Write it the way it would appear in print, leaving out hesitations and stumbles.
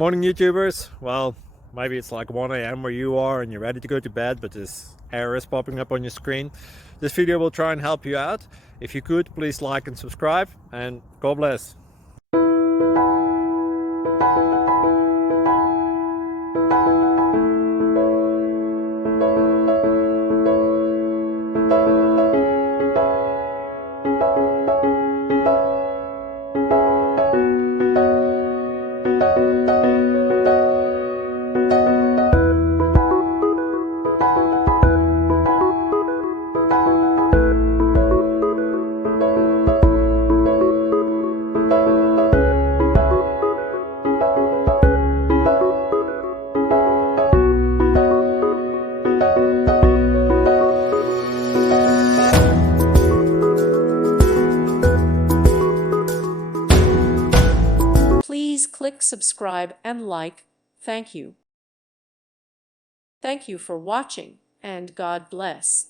Morning YouTubers. Well, maybe it's like 1 a.m. where you are and you're ready to go to bed, but this error is popping up on your screen. This video will try and help you out. If you could, please like and subscribe, and God bless. Please click subscribe and like. Thank you. Thank you for watching, and God bless.